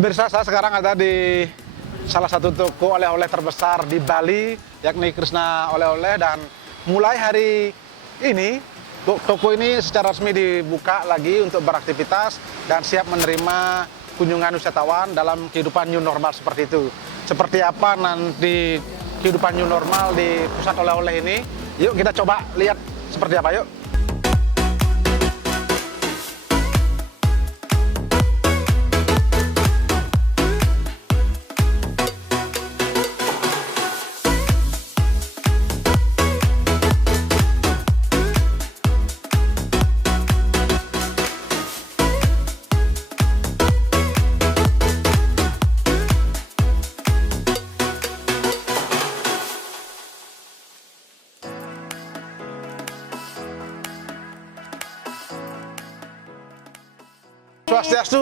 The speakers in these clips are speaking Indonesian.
Pemirsa, saya sekarang ada di salah satu toko oleh-oleh terbesar di Bali, yakni Krishna Oleh-oleh, dan mulai hari ini toko ini secara resmi dibuka lagi untuk beraktivitas dan siap menerima kunjungan wisatawan dalam kehidupan new normal seperti itu. Seperti apa nanti kehidupan new normal di pusat oleh-oleh ini? Yuk kita coba lihat seperti apa, yuk. Swastiastu.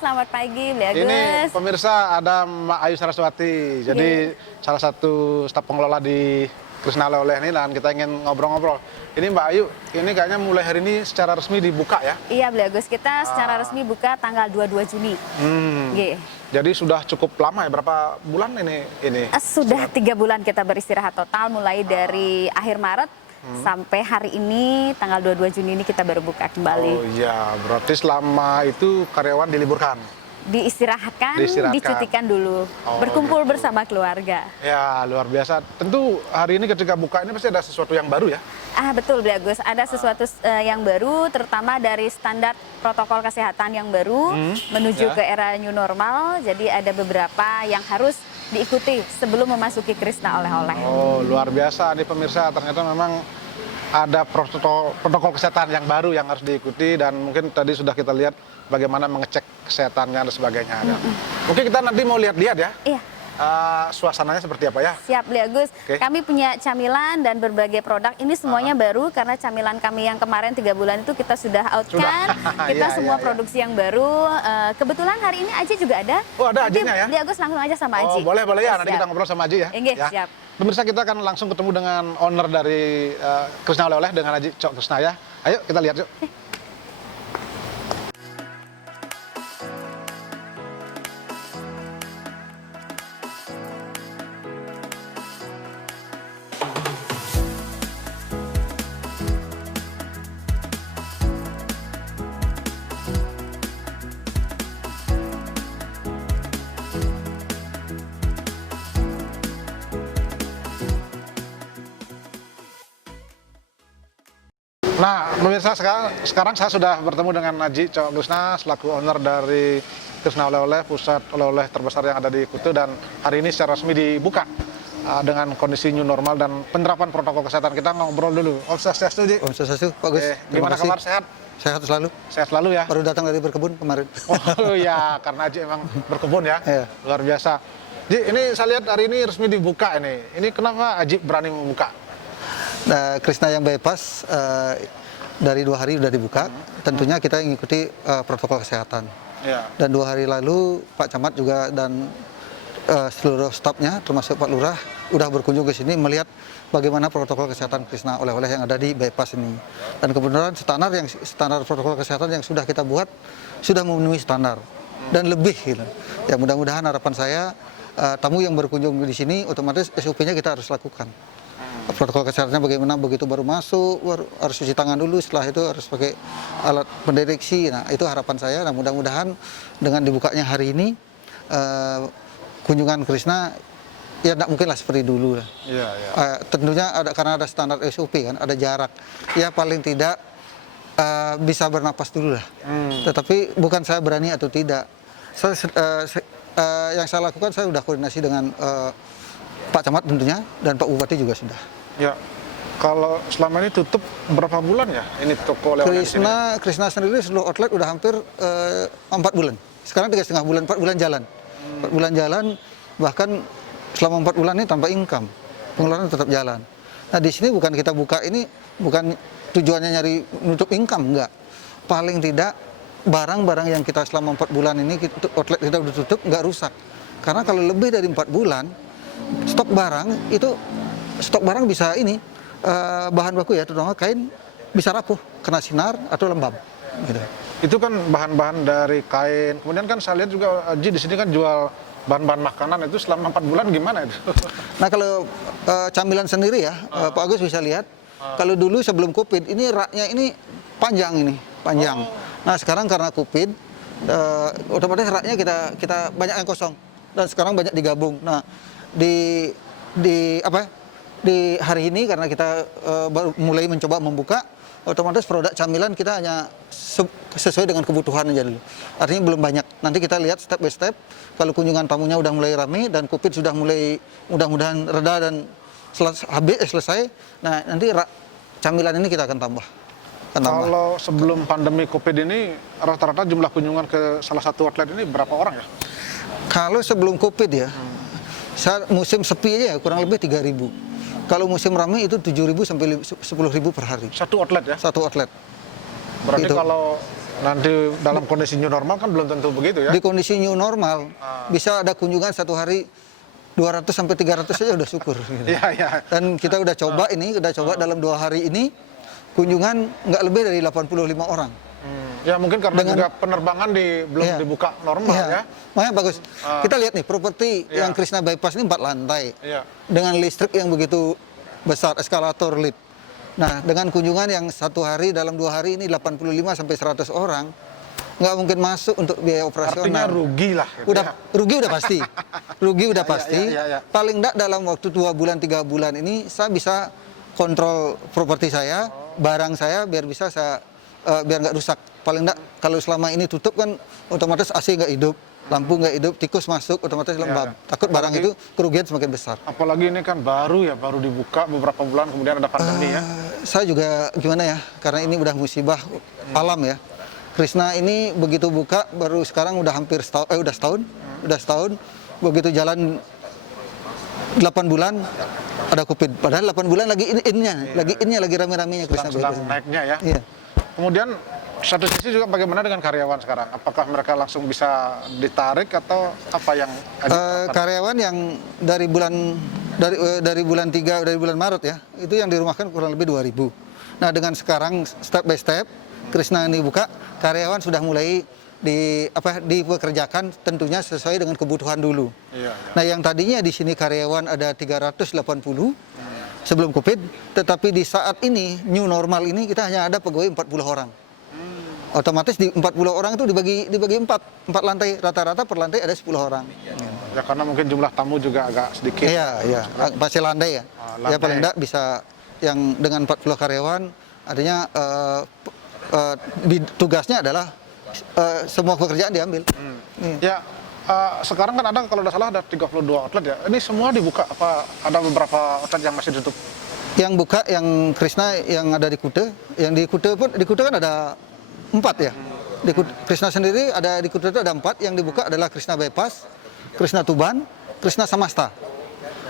Selamat pagi, Bli Agus. Ini pemirsa ada Mbak Ayu Saraswati, jadi salah satu staf pengelola di Krishna Oleh-oleh ini, dan kita ingin ngobrol-ngobrol. Ini Mbak Ayu, ini kayaknya mulai hari ini secara resmi dibuka ya? Iya, Bli Agus, kita secara resmi buka tanggal 22 Juni. Jadi sudah cukup lama ya, berapa bulan ini? Sudah 3 bulan kita beristirahat total, mulai dari akhir Maret sampai hari ini tanggal 22 Juni ini kita baru buka kembali. Oh iya, berarti selama itu karyawan diliburkan? Diistirahatkan, dicutikan dulu, berkumpul bersama keluarga. Ya, luar biasa. Tentu hari ini ketika buka ini pasti ada sesuatu yang baru ya? Betul, Bli Agus. Ada sesuatu yang baru, terutama dari standar protokol kesehatan yang baru menuju ke era new normal. Jadi ada beberapa yang harus diikuti sebelum memasuki Krishna Oleh-oleh. Oh, luar biasa nih pemirsa. Ternyata memang ada protokol kesehatan yang baru yang harus diikuti, dan mungkin tadi sudah kita lihat bagaimana mengecek kesehatannya dan sebagainya. Mungkin kita nanti mau lihat-lihat ya. Iya. Suasananya seperti apa ya? Siap, Bli Agus. Kami punya camilan dan berbagai produk. Ini semuanya baru karena camilan kami yang kemarin 3 bulan itu kita sudah outkan. Kita semua produksi yang baru. Kebetulan hari ini Aji juga ada. Oh, ada Ajinya ya? Bli Agus langsung aja sama Aji. Oh, boleh ya. Nanti kita ngobrol sama Aji ya. Ya. Siap. Pemirsa, kita akan langsung ketemu dengan owner dari Krishna Oleh-oleh, dengan Aji Cok Krishna ya. Ayo kita lihat yuk. Nah, pemirsa, sekarang saya sudah bertemu dengan Aji Cok Krishna selaku owner dari Krishna Oleh-oleh, pusat oleh-oleh terbesar yang ada di Kutu, dan hari ini secara resmi dibuka dengan kondisi new normal dan penerapan protokol kesehatan. Kita ngobrol dulu. Om Swastiastu, Ji. Om Swastiastu, Pak Gus. Gimana kabar, sehat? Sehat selalu. Sehat selalu ya? Baru datang dari berkebun kemarin. Oh iya, karena Aji emang berkebun ya? Luar biasa. Ji, ini saya lihat hari ini resmi dibuka ini. Ini kenapa Aji berani membuka? Nah, Krishna yang bypass dari 2 hari sudah dibuka. Tentunya kita mengikuti protokol kesehatan. Dan 2 hari lalu Pak Camat juga dan seluruh stafnya, termasuk Pak Lurah, udah berkunjung ke sini melihat bagaimana protokol kesehatan Krishna Oleh-oleh yang ada di bypass ini. Dan kebetulan standar protokol kesehatan yang sudah kita buat sudah memenuhi standar dan lebih gitu. Ya, mudah-mudahan harapan saya tamu yang berkunjung di sini otomatis SOP-nya kita harus lakukan. Protokol kesehatannya bagaimana, begitu baru masuk harus cuci tangan dulu, setelah itu harus pakai alat pendeteksi. Nah, itu harapan saya. Nah, mudah-mudahan dengan dibukanya hari ini kunjungan Krishna ya tidak mungkin lah seperti dulu lah. Tentunya karena ada standar SOP kan, ada jarak. Ya paling tidak bisa bernapas dulu lah. Tetapi bukan saya berani atau tidak. Yang saya lakukan, saya sudah koordinasi dengan Pak Camat tentunya, dan Pak Bupati juga sudah. Ya, kalau selama ini tutup berapa bulan ya ini toko oleh-oleh di sini? Krishna sendiri seluruh outlet udah hampir 4 bulan. Sekarang 3,5 bulan, 4 bulan jalan. 4 bulan jalan, bahkan selama 4 bulan ini tanpa income. Pengeluaran tetap jalan. Nah, di sini bukan kita buka ini, bukan tujuannya nyari nutup income, enggak. Paling tidak barang-barang yang kita selama 4 bulan ini outlet kita udah tutup nggak rusak. Karena kalau lebih dari 4 bulan stok barang bisa ini bahan baku ya, terutama kain bisa rapuh, kena sinar atau lembab. Gitu. Itu kan bahan-bahan dari kain. Kemudian kan saya lihat juga Ji di sini kan jual bahan-bahan makanan, itu selama 4 bulan gimana itu? Nah kalau camilan sendiri ya, Pak Agus bisa lihat. Kalau dulu sebelum Covid ini raknya ini panjang. Nah sekarang karena Covid, otomatis raknya kita banyak yang kosong dan sekarang banyak digabung. Nah di hari ini karena kita baru mulai mencoba membuka, otomatis produk camilan kita hanya sesuai dengan kebutuhan aja dulu. Artinya belum banyak. Nanti kita lihat step by step. Kalau kunjungan tamunya udah mulai ramai dan Covid sudah mulai mudah-mudahan reda dan selesai. Nah nanti camilan ini kita akan tambah. Kalau sebelum pandemi Covid ini rata-rata jumlah kunjungan ke salah satu outlet ini berapa orang ya? Kalau sebelum Covid ya, musim sepi aja ya, kurang lebih 3.000. Kalau musim ramai itu 7.000 sampai 10.000 per hari. Satu outlet ya? Satu outlet. Berarti Itu. Kalau nanti dalam kondisi new normal kan belum tentu begitu ya? Di kondisi new normal, bisa ada kunjungan satu hari 200 sampai 300 saja udah syukur. Gitu. Iya. Dan kita udah coba dalam 2 hari ini, kunjungan nggak lebih dari 85 orang. Ya mungkin karena juga penerbangan belum dibuka normal ya. Makanya bagus. Kita lihat nih properti yang Krishna Bypass ini 4 lantai. Dengan listrik yang begitu besar, eskalator lift. Nah, dengan kunjungan yang satu hari dalam 2 hari ini 85 sampai 100 orang, nggak mungkin masuk untuk biaya operasional. Artinya rugi lah. Gitu Rugi udah pasti. Rugi udah pasti. Ya. Paling enggak dalam waktu 2 bulan 3 bulan ini saya bisa kontrol properti saya, barang saya biar bisa biar nggak rusak. Paling enggak kalau selama ini tutup kan otomatis AC nggak hidup, lampu nggak hidup, tikus masuk otomatis lembab. Takut barang itu kerugian semakin besar. Apalagi ini kan baru dibuka beberapa bulan kemudian ada pandemi ya. Saya juga gimana ya, karena ini udah musibah alam ya. Krishna ini begitu buka baru sekarang udah hampir setahun. Begitu jalan 8 bulan ada Covid. Padahal 8 bulan lagi lagi rame-ramenya Krishna sedang naiknya ya. Iya. Kemudian satu sisi juga bagaimana dengan karyawan sekarang? Apakah mereka langsung bisa ditarik atau apa yang karyawan yang dari bulan Maret ya, itu yang dirumahkan kurang lebih 2.000. Nah, dengan sekarang step by step Krishna ini buka, karyawan sudah mulai dipekerjakan tentunya sesuai dengan kebutuhan dulu. Nah, yang tadinya di sini karyawan ada 380 sebelum Covid, tetapi di saat ini new normal ini kita hanya ada pegawai 40 orang. Otomatis di 40 orang itu dibagi 4 lantai, rata-rata per lantai ada 10 orang. Ya karena mungkin jumlah tamu juga agak sedikit. Iya, pasti landai ya. Ya paling enggak bisa yang dengan 40 karyawan, artinya tugasnya adalah semua pekerjaan diambil. Ya, sekarang kan ada kalau tidak salah ada 32 outlet ya. Ini semua dibuka apa ada beberapa outlet yang masih ditutup? Yang buka yang Krishna yang ada di Kute, yang di Kute kan ada 4 ya. Di Krishna sendiri di Kute itu ada 4, yang dibuka adalah Krishna Bypass, Krishna Tuban, Krishna Samasta.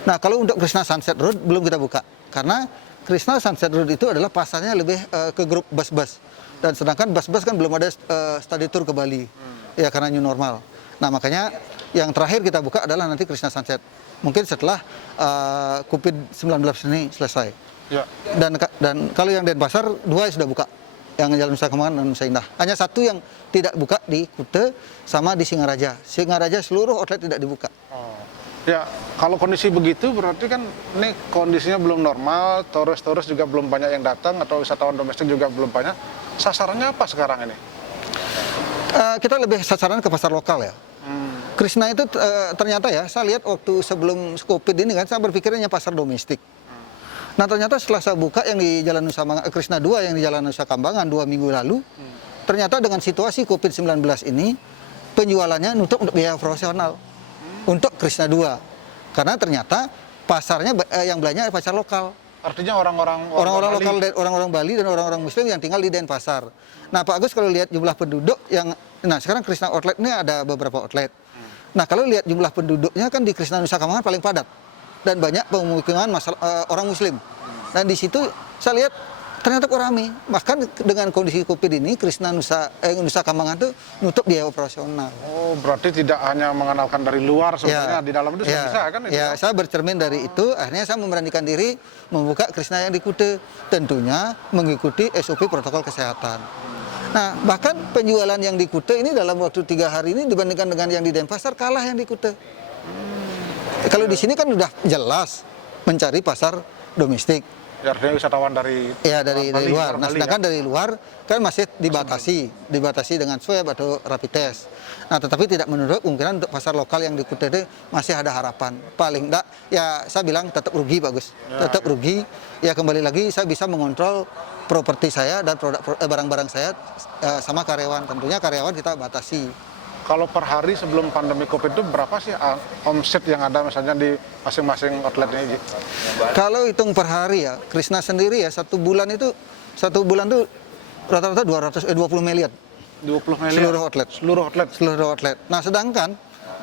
Nah, kalau untuk Krishna Sunset Road belum kita buka karena Krishna Sunset Road itu adalah pasarnya lebih ke grup bus-bus. Dan sedangkan bus-bus kan belum ada study tour ke Bali. Ya karena new normal. Nah, makanya yang terakhir kita buka adalah nanti Krishna Sunset. Mungkin setelah Covid-19 ini selesai. Ya. Dan kalau yang Denpasar 2 sudah buka. Yang Jalan Nusa Kambangan dan Nusa Indah. Hanya 1 yang tidak buka di Kute sama di Singaraja. Singaraja seluruh outlet tidak dibuka. Ya, kalau kondisi begitu berarti kan ini kondisinya belum normal, turis-turis juga belum banyak yang datang atau wisatawan domestik juga belum banyak. Sasarannya apa sekarang ini? Kita lebih sasaran ke pasar lokal ya. Krishna itu ternyata ya, saya lihat waktu sebelum Covid ini kan saya berpikirnya pasar domestik. Nah ternyata setelah saya buka yang di Jalan Krishna 2 yang di Jalan Nusa Kambangan 2 minggu lalu, ternyata dengan situasi Covid-19 ini penjualannya nutup untuk biaya operasional untuk Krishna 2 karena ternyata pasarnya yang belanja pasar lokal. Artinya orang-orang lokal, orang-orang Bali dan orang-orang Muslim yang tinggal di Denpasar. Nah Pak Agus kalau lihat jumlah penduduk sekarang Krishna Outlet ini ada beberapa outlet. Nah kalau lihat jumlah penduduknya kan di Krishna Nusa Kambangan paling padat. Dan banyak pemukiman orang Muslim. Dan di situ saya lihat ternyata kok ramai. Bahkan dengan kondisi Covid ini, Krishna Nusa Kambangan itu nutup biaya operasional. Oh, berarti tidak hanya mengandalkan dari luar sebenarnya, di dalam itu sudah bisa kan? Ya, saya bercermin dari itu, akhirnya saya memberanikan diri membuka Krishna yang di Kute. Tentunya mengikuti SOP protokol kesehatan. Nah, bahkan penjualan yang di Kuta ini dalam waktu 3 hari ini dibandingkan dengan yang di Denpasar kalah yang di Kuta. Kalau di sini kan udah jelas mencari pasar domestik. Ya, artinya wisatawan dari Dari Bali, luar. Nah, Bali, sedangkan dari luar kan masih dibatasi dengan swab atau rapid test. Nah, tetapi tidak menutup kemungkinan untuk pasar lokal yang di Kuta itu masih ada harapan. Paling enggak, ya saya bilang tetap rugi bagus, tetap rugi. Ya kembali lagi saya bisa mengontrol properti saya dan barang-barang saya sama karyawan. Tentunya karyawan kita batasi. Kalau per hari sebelum pandemi COVID itu berapa sih omset yang ada misalnya di masing-masing outlet ini? Kalau hitung per hari ya, Krishna sendiri ya satu bulan tuh rata-rata 20 miliar. 20 miliar? Seluruh outlet. Nah, sedangkan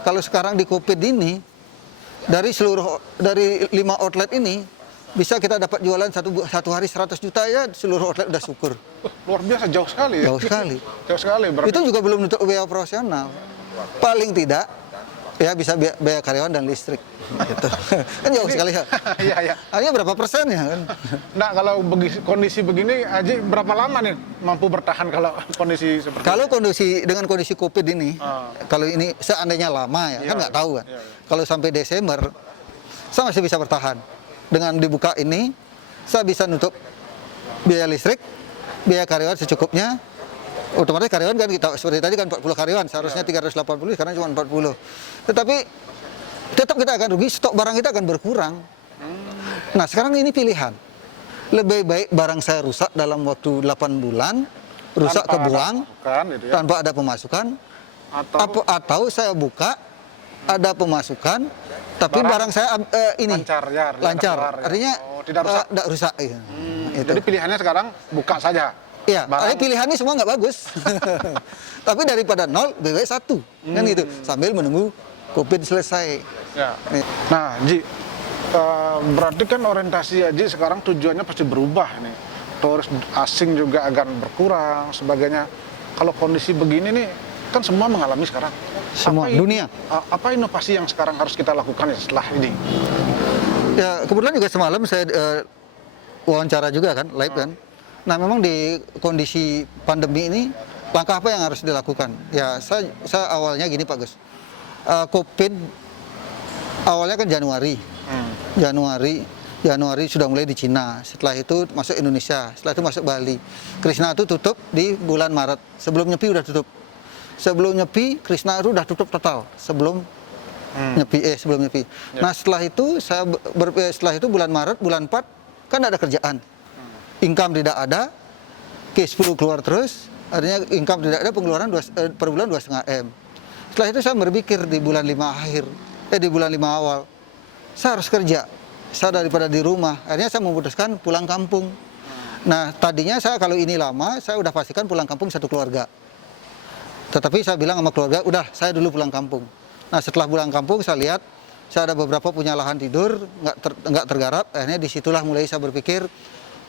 kalau sekarang di COVID ini, dari 5 outlet ini, bisa kita dapat jualan satu hari 100 juta ya, seluruh outlet udah syukur. Luar biasa, jauh sekali ya? Jauh sekali. Jauh sekali. Berarti... Itu juga belum nutup biaya operasional. Paling tidak, ya bisa biaya karyawan dan listrik. Gitu. Kan jauh sekali ya? Iya, iya. Hanya berapa persen ya kan? Nah, kalau kondisi begini, Aji berapa lama nih mampu bertahan kalau kondisi seperti Kalau dengan kondisi COVID ini, kalau ini seandainya lama ya, kan nggak tahu kan. Kalau sampai Desember, saya masih bisa bertahan. Dengan dibuka ini, saya bisa nutup biaya listrik, biaya karyawan secukupnya. Otomatis karyawan kan kita seperti tadi kan 40 karyawan, seharusnya 380, sekarang cuma 40. Tetapi tetap kita akan rugi, stok barang kita akan berkurang. Nah, sekarang ini pilihan. Lebih baik barang saya rusak dalam waktu 8 bulan, rusak kebuang, tanpa ada pemasukan, atau saya buka, ada pemasukan, tapi barang saya ini lancar. Artinya tidak rusak. Jadi pilihannya sekarang buka saja. Iya, pilihannya semua nggak bagus. Tapi daripada 0, BW 1. Kan gitu, sambil menunggu COVID selesai. Ya. Nah, Ji, berarti kan orientasi Ji sekarang tujuannya pasti berubah nih. Turis asing juga akan berkurang, sebagainya. Kalau kondisi begini nih, kan semua mengalami sekarang. Dunia. Apa inovasi yang sekarang harus kita lakukan ya setelah ini? Ya, kebetulan juga semalam saya wawancara juga kan, live kan. Nah, memang di kondisi pandemi ini, langkah apa yang harus dilakukan? Ya, saya awalnya gini Pak Gus. COVID awalnya kan Januari. Januari sudah mulai di Cina, setelah itu masuk Indonesia, setelah itu masuk Bali. Krishna itu tutup di bulan Maret, sebelum Nyepi udah tutup. Sebelum Nyepi, Krishna itu udah tutup total sebelum Nyepi. Ya. Nah, setelah itu bulan Maret, bulan 4 kan ada kerjaan. Income tidak ada, cash flow keluar terus, artinya income tidak ada, pengeluaran per bulan 2,5 M. Setelah itu saya berpikir di bulan 5 awal, saya harus kerja. Saya daripada di rumah, akhirnya saya memutuskan pulang kampung. Nah, tadinya saya kalau ini lama, saya udah pastikan pulang kampung satu keluarga. Tetapi saya bilang sama keluarga, udah saya dulu pulang kampung. Nah, setelah pulang kampung saya lihat, saya ada beberapa punya lahan tidur, nggak tergarap. Akhirnya disitulah mulai saya berpikir,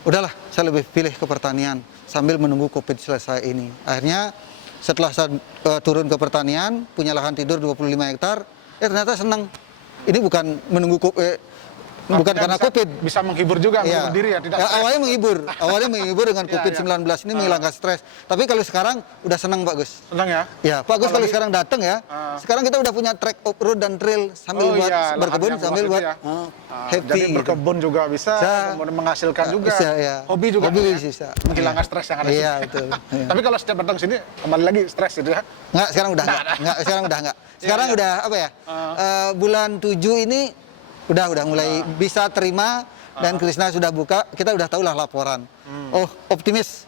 udahlah saya lebih pilih ke pertanian sambil menunggu COVID selesai ini. Akhirnya setelah saya turun ke pertanian, punya lahan tidur 25 hektar, ternyata senang. Ini bukan menunggu bukan karena COVID. Bisa menghibur juga, menghibur diri ya? Awalnya menghibur dengan COVID-19 ini menghilangkan stres. Tapi kalau sekarang udah senang Pak Gus. Senang ya? Ya, Pak Gus kalau sekarang datang ya, sekarang kita udah punya track off-road dan trail sambil berkebun, sambil buat happy. Jadi berkebun juga bisa, kemudian menghasilkan juga. Hobi juga bisa. Menghilangkan stres yang ada di sini. Iya, betul. Tapi kalau setiap datang sini, kembali lagi stres gitu ya? Enggak, sekarang udah enggak. Sekarang udah apa ya? Bulan 7 ini udah mulai bisa terima dan Krishna sudah buka, kita udah tahulah laporan. Oh, optimis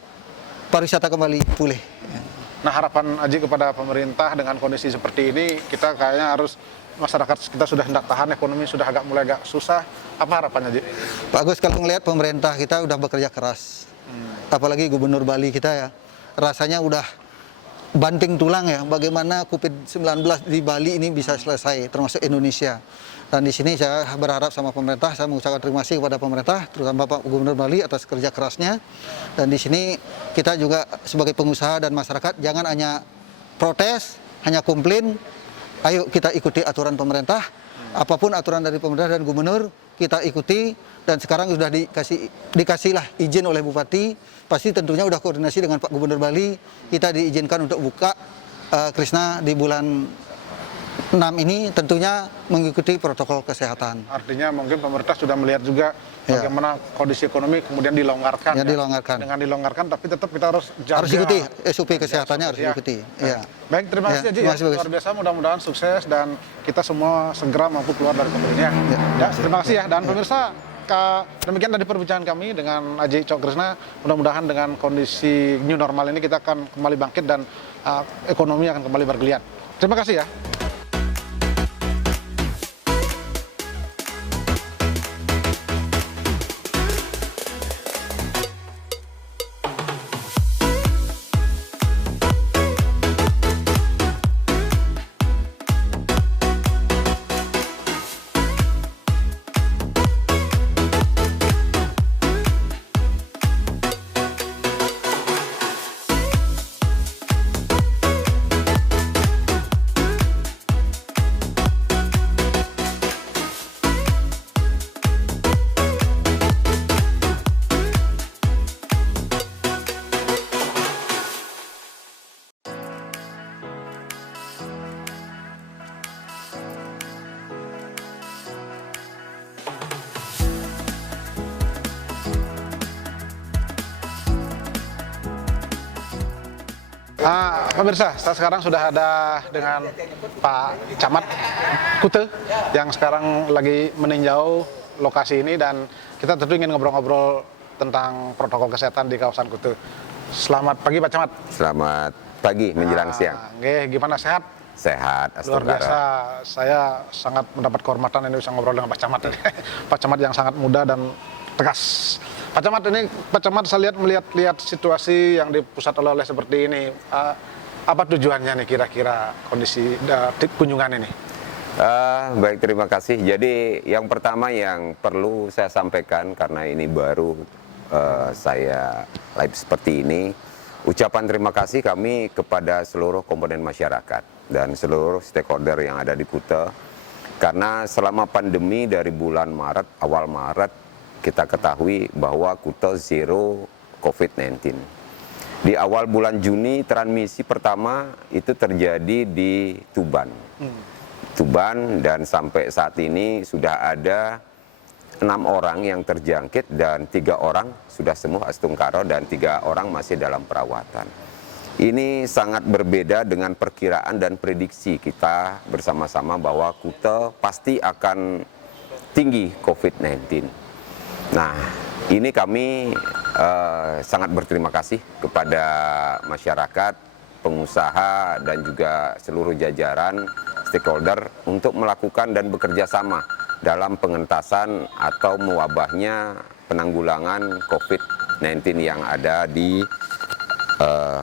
pariwisata kembali pulih. Nah, harapan Aji kepada pemerintah dengan kondisi seperti ini, kita kayaknya harus, masyarakat kita sudah hendak tahan, ekonomi sudah mulai agak susah. Apa harapannya, Aji? Pak Gus, kalau melihat pemerintah kita udah bekerja keras, apalagi Gubernur Bali kita ya, rasanya udah banting tulang ya, bagaimana COVID-19 di Bali ini bisa selesai, termasuk Indonesia. Dan di sini saya berharap sama pemerintah, saya mengucapkan terima kasih kepada pemerintah, terutama Bapak Gubernur Bali atas kerja kerasnya. Dan di sini kita juga sebagai pengusaha dan masyarakat jangan hanya protes, hanya komplain. Ayo kita ikuti aturan pemerintah. apapun aturan dari pemerintah dan gubernur kita ikuti, dan sekarang sudah dikasihlah izin oleh Bupati, pasti tentunya sudah koordinasi dengan Pak Gubernur Bali, kita diizinkan untuk buka Krishna di bulan 6 ini tentunya mengikuti protokol kesehatan. Artinya mungkin pemerintah sudah melihat juga bagaimana kondisi ekonomi kemudian dilonggarkan. Ya, dilonggarkan. Dengan dilonggarkan tapi tetap kita harus jaga. Harus ikuti SOP kesehatannya, harus diikuti. Ya. Baik, terima kasih Haji. Luar biasa, mudah-mudahan sukses dan kita semua segera mampu keluar dari COVID ini. Ya, terima kasih ya. Dan pemirsa, demikian tadi perbincangan kami dengan Haji Cok Krishna. Mudah-mudahan dengan kondisi new normal ini kita akan kembali bangkit dan ekonomi akan kembali bergeliat. Terima kasih ya. Pemirsa, saya sekarang sudah ada dengan Pak Camat Kute yang sekarang lagi meninjau lokasi ini, dan kita tentu ingin ngobrol-ngobrol tentang protokol kesehatan di kawasan Kute. Selamat pagi Pak Camat. Selamat pagi menjelang siang. Gimana, sehat? Sehat, Luar biasa, saya sangat mendapat kehormatan ini bisa ngobrol dengan Pak Camat ini. Pak Camat yang sangat muda dan tegas. Pak Camat saya melihat situasi yang di pusat oleh-oleh seperti ini. Apa tujuannya nih kira-kira kondisi kunjungan ini? Baik, terima kasih. Jadi yang pertama yang perlu saya sampaikan, karena ini baru saya live seperti ini, ucapan terima kasih kami kepada seluruh komponen masyarakat dan seluruh stakeholder yang ada di Kute. Karena selama pandemi dari bulan Maret, awal Maret, kita ketahui bahwa Kute zero COVID-19. Di awal bulan Juni, transmisi pertama itu terjadi di Tuban. Tuban, dan sampai saat ini sudah ada 6 orang yang terjangkit dan 3 orang sudah sembuh astungkaro dan 3 orang masih dalam perawatan. Ini sangat berbeda dengan perkiraan dan prediksi kita bersama-sama bahwa Kute pasti akan tinggi COVID-19. Nah, ini kami sangat berterima kasih kepada masyarakat, pengusaha, dan juga seluruh jajaran stakeholder untuk melakukan dan bekerja sama dalam pengentasan atau mewabahnya penanggulangan COVID-19 yang ada di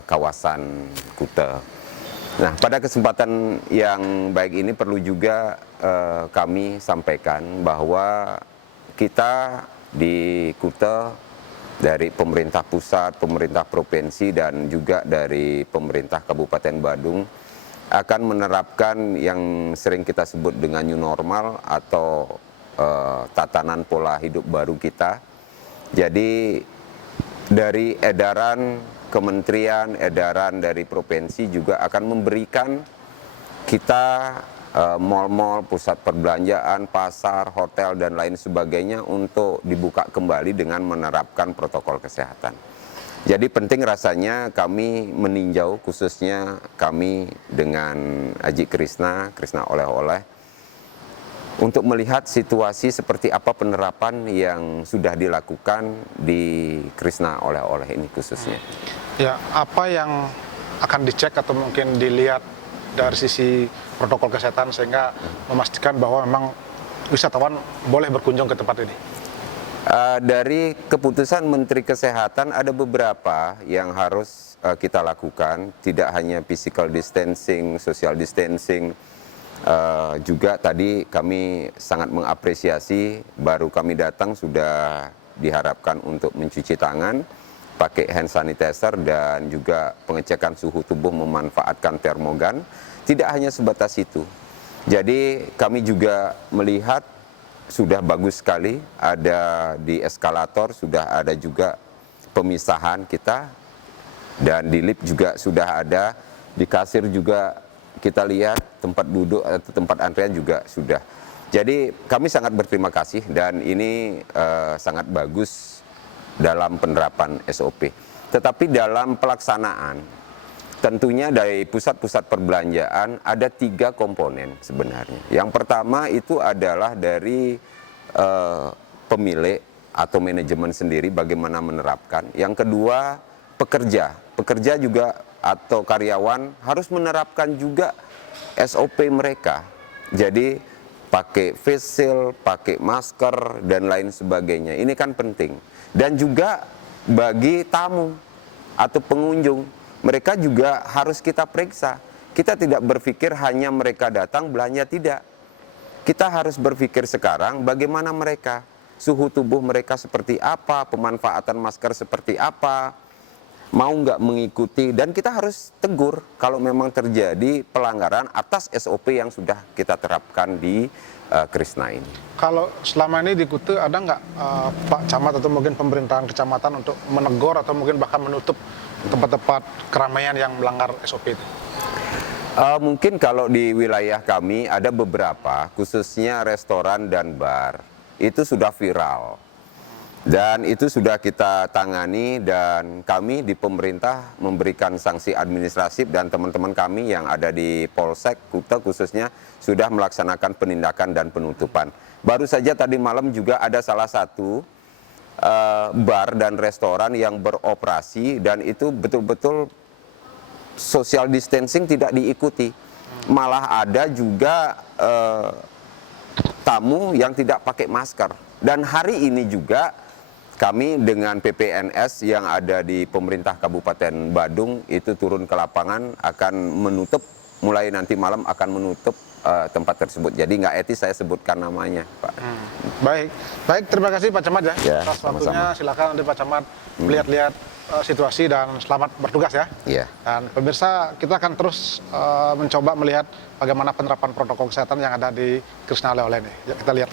kawasan Kute. Nah, pada kesempatan yang baik ini perlu juga kami sampaikan bahwa kita di Kute dari pemerintah pusat, pemerintah provinsi, dan juga dari pemerintah Kabupaten Badung akan menerapkan yang sering kita sebut dengan new normal atau tatanan pola hidup baru kita. Jadi dari edaran kementerian, edaran dari provinsi juga akan memberikan kita mal-mal, pusat perbelanjaan, pasar, hotel, dan lain sebagainya untuk dibuka kembali dengan menerapkan protokol kesehatan. Jadi penting rasanya kami meninjau, khususnya kami dengan Haji Krishna oleh-oleh, untuk melihat situasi seperti apa penerapan yang sudah dilakukan di Krishna oleh-oleh ini khususnya. Ya, apa yang akan dicek atau mungkin dilihat dari sisi protokol kesehatan sehingga memastikan bahwa memang wisatawan boleh berkunjung ke tempat ini? Dari keputusan Menteri Kesehatan ada beberapa yang harus kita lakukan, tidak hanya physical distancing, social distancing, juga tadi kami sangat mengapresiasi, baru kami datang sudah diharapkan untuk mencuci tangan, pakai hand sanitizer, dan juga pengecekan suhu tubuh memanfaatkan termogan. Tidak hanya sebatas itu, Jadi kami juga melihat sudah bagus sekali, ada di eskalator sudah ada juga pemisahan kita, dan di lift juga sudah ada, di kasir juga kita lihat tempat duduk atau tempat antrian juga sudah. Jadi kami sangat berterima kasih, dan ini sangat bagus dalam penerapan SOP. Tetapi dalam pelaksanaan, tentunya dari pusat-pusat perbelanjaan ada 3 komponen sebenarnya. Yang pertama itu adalah dari pemilik atau manajemen sendiri bagaimana menerapkan. Yang kedua, pekerja juga atau karyawan harus menerapkan juga SOP mereka. Jadi pakai face shield, pakai masker, dan lain sebagainya. Ini kan penting. Dan juga bagi tamu atau pengunjung, mereka juga harus kita periksa. Kita tidak berpikir hanya mereka datang belanja, tidak. Kita harus berpikir sekarang bagaimana mereka, suhu tubuh mereka seperti apa, pemanfaatan masker seperti apa, mau nggak mengikuti, dan kita harus tegur kalau memang terjadi pelanggaran atas SOP yang sudah kita terapkan di Krishna ini. Kalau selama ini di Kuta ada nggak Pak Camat atau mungkin pemerintahan kecamatan untuk menegur atau mungkin bahkan menutup tempat-tempat keramaian yang melanggar SOP itu? Mungkin kalau di wilayah kami ada beberapa, khususnya restoran dan bar, itu sudah viral. Dan itu sudah kita tangani, dan kami di pemerintah memberikan sanksi administratif, dan teman-teman kami yang ada di Polsek Kuta khususnya sudah melaksanakan penindakan dan penutupan. Baru saja tadi malam juga ada salah satu bar dan restoran yang beroperasi, dan itu betul-betul social distancing tidak diikuti. Malah ada juga tamu yang tidak pakai masker. Dan hari ini juga kami dengan PPNS yang ada di pemerintah Kabupaten Badung itu turun ke lapangan, akan menutup, mulai nanti malam akan menutup tempat tersebut. Jadi nggak etis saya sebutkan namanya, Pak. Baik, terima kasih Pak Camat ya, Ya, atas waktunya. sama-sama. Silakan nanti Pak Camat lihat-lihat situasi, dan selamat bertugas ya. Iya. Dan pemirsa, kita akan terus mencoba melihat bagaimana penerapan protokol kesehatan yang ada di Krishna Oleh-oleh ini. Ya, kita lihat.